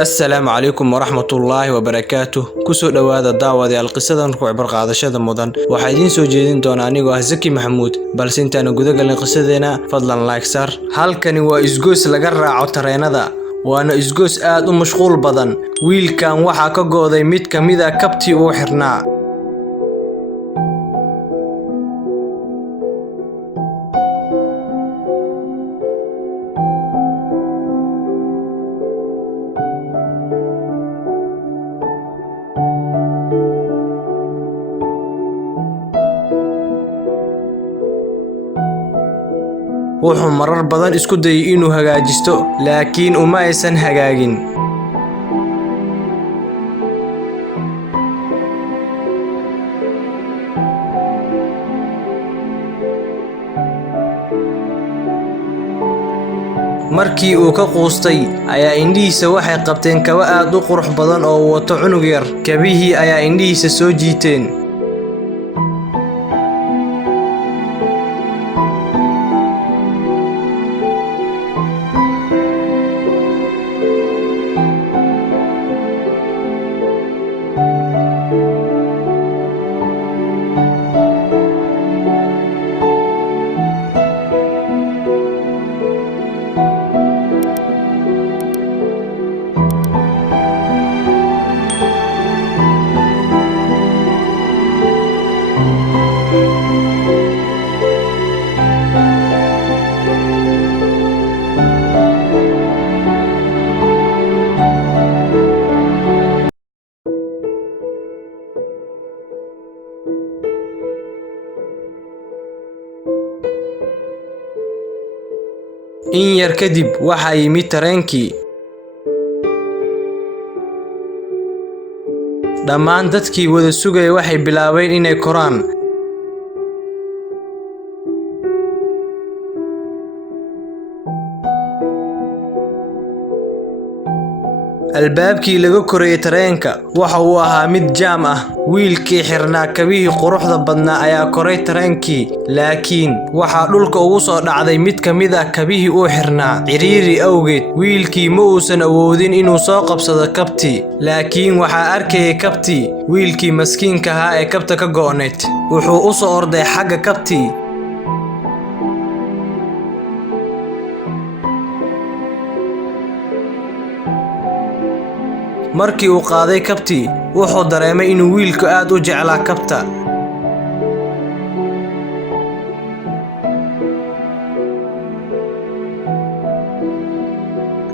السلام عليكم ورحمة الله وبركاته كسو دوادا داوادي القصة ركوع برقادشة مدن waxaa idin soo jeedin doona anigoo ah Zaki Maxamuud balse intaan gudaha galin qisadeena fadlan like sar halkani waa isgoys laga raaco tareenada waana isgoys aad u mashquul badan wiilkan waxa ka gooday mid kamid ah kabti uu xirnaa wuxuu marar badan isku dayay inuu hagaajisto laakiin uma aysan hagaagin markii uu ka quustay ayaa indhihiisa waxay qabteen kaba aad u qurux badan oo wato cunug yar kabihii ayaa indhihiisa soo jiiteen in yar kadib waxa yimid tareenkii dhammaan dadkii wada sugay waxay bilaabeen inay koraan albaabkii laga korayay tareenka waxa uu ahaa mid jaam ah wiilkii xirnaa kabihii quruxda badnaa ayaa koray tareenkii laakiin waxa dhulka ugu soo dhacday mid kamid ah kabihii uu xirnaa ciriiri awgeed wiilkii ma uusan awoodin inuu soo qabsado kabti laakiin waxa arkayay kabti wiilkii maskiinka ahaa ee kabta ka go'need wuxuu u soo orday xagga kabti markii uu qaaday kabti wuxuu dareemay inuu wiilku aad u jeclaa kabta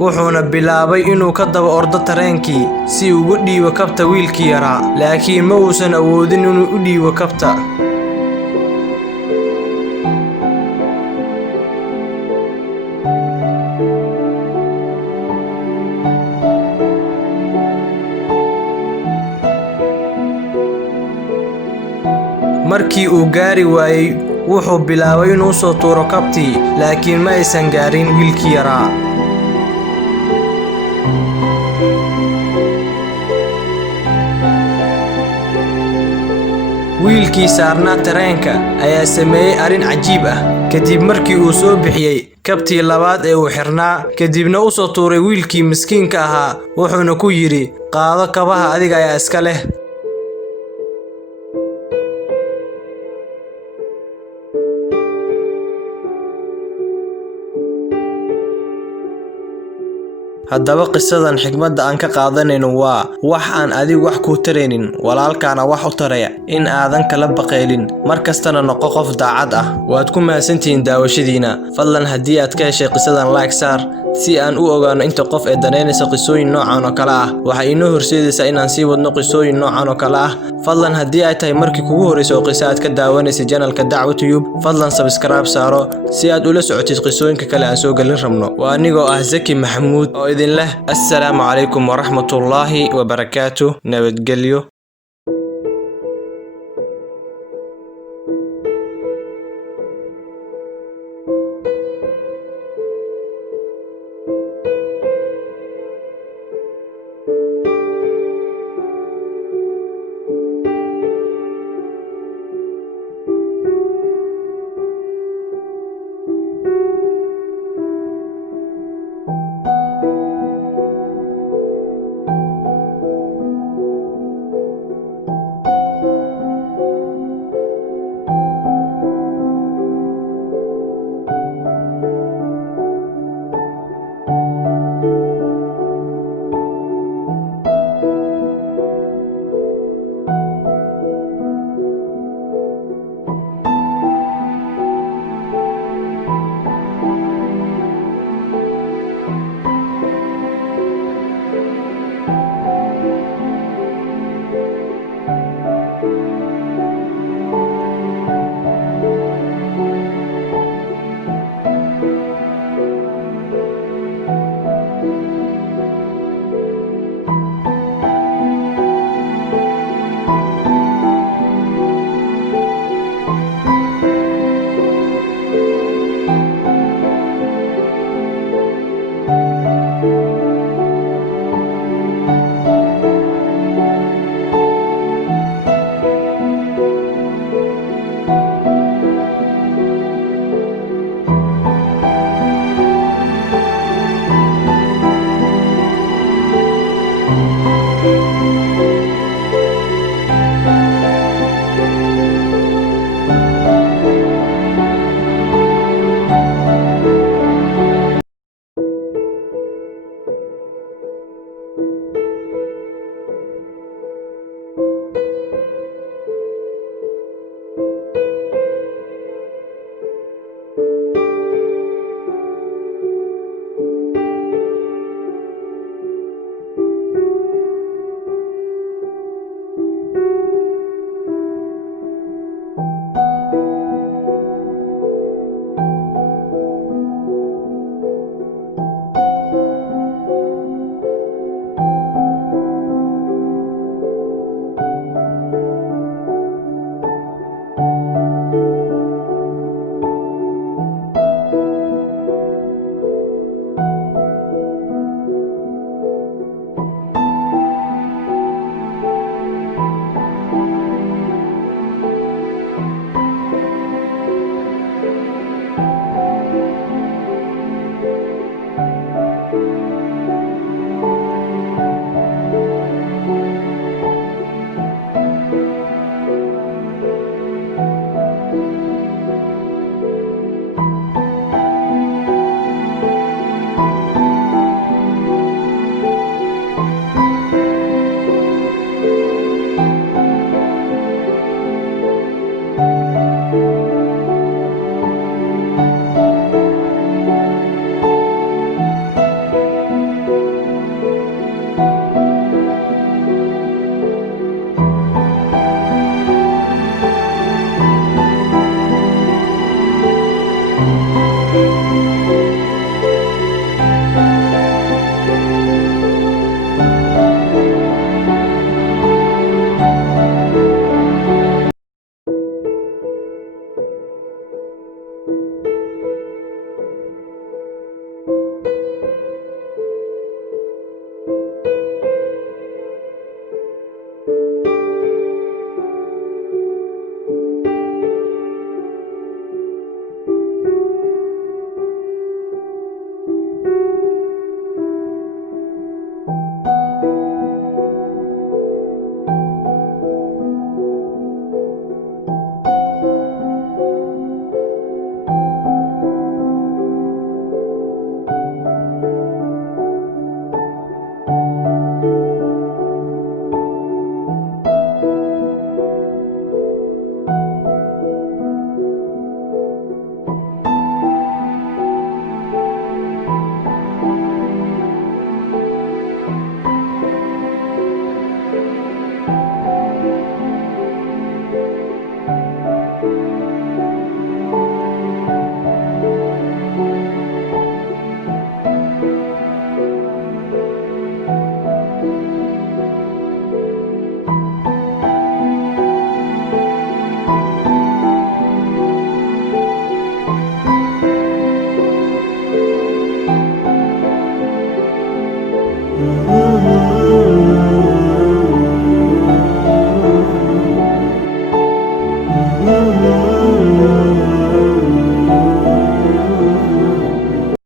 wuxuuna bilaabay inuu ka daba ordo tareenkii si uu ugu dhiibo kabta wiilkii yaraa laakiin ma uusan awoodin inuu u dhiibo kabta markii uu gaari waayay wuxuu bilaabay inuu soo tuuro kabti laakiin ma aysan gaarin wiilkii yaraa wiilkii saarnaa tareenka ayaa sameeyay arrin cajiib ah kadib markii uu soo bixiyay kabtii labaad ee uu xirnaa kadibna u soo tuuray wiilkii miskiinka ahaa wuxuuna ku yiri qaado kabaha adiga ayaa iska leh haddaba qisadan xigmadda aan ka qaadanayno waa wax aan adigu wax ku tareenin walaalkaana wax u taraya in aadan kala baqeelin markastana noqo qof daacad ah waad ku mahadsantihiin daawashadiina fadlan haddii aad ka heshay qisadan like saar si aan u ogaano inta qof ee daneynaysa qisooyin noocan oo kale ah waxa inoo horseedaysaa inaan sii wadno qisooyin noocan oo kale ah fadlan haddii ay tahay markii kugu horreysay oo qiso aad ka daawanaysay channelka Dacwo Tube fadlan subscribe saaro si aad ula socotid qisooyinka kale aan soo galin rabno waa anigoo ah Zaki Maxamuud oo idin leh assalaamu calaykum waraxmatullaahi wabarakaatuh nabadgelyo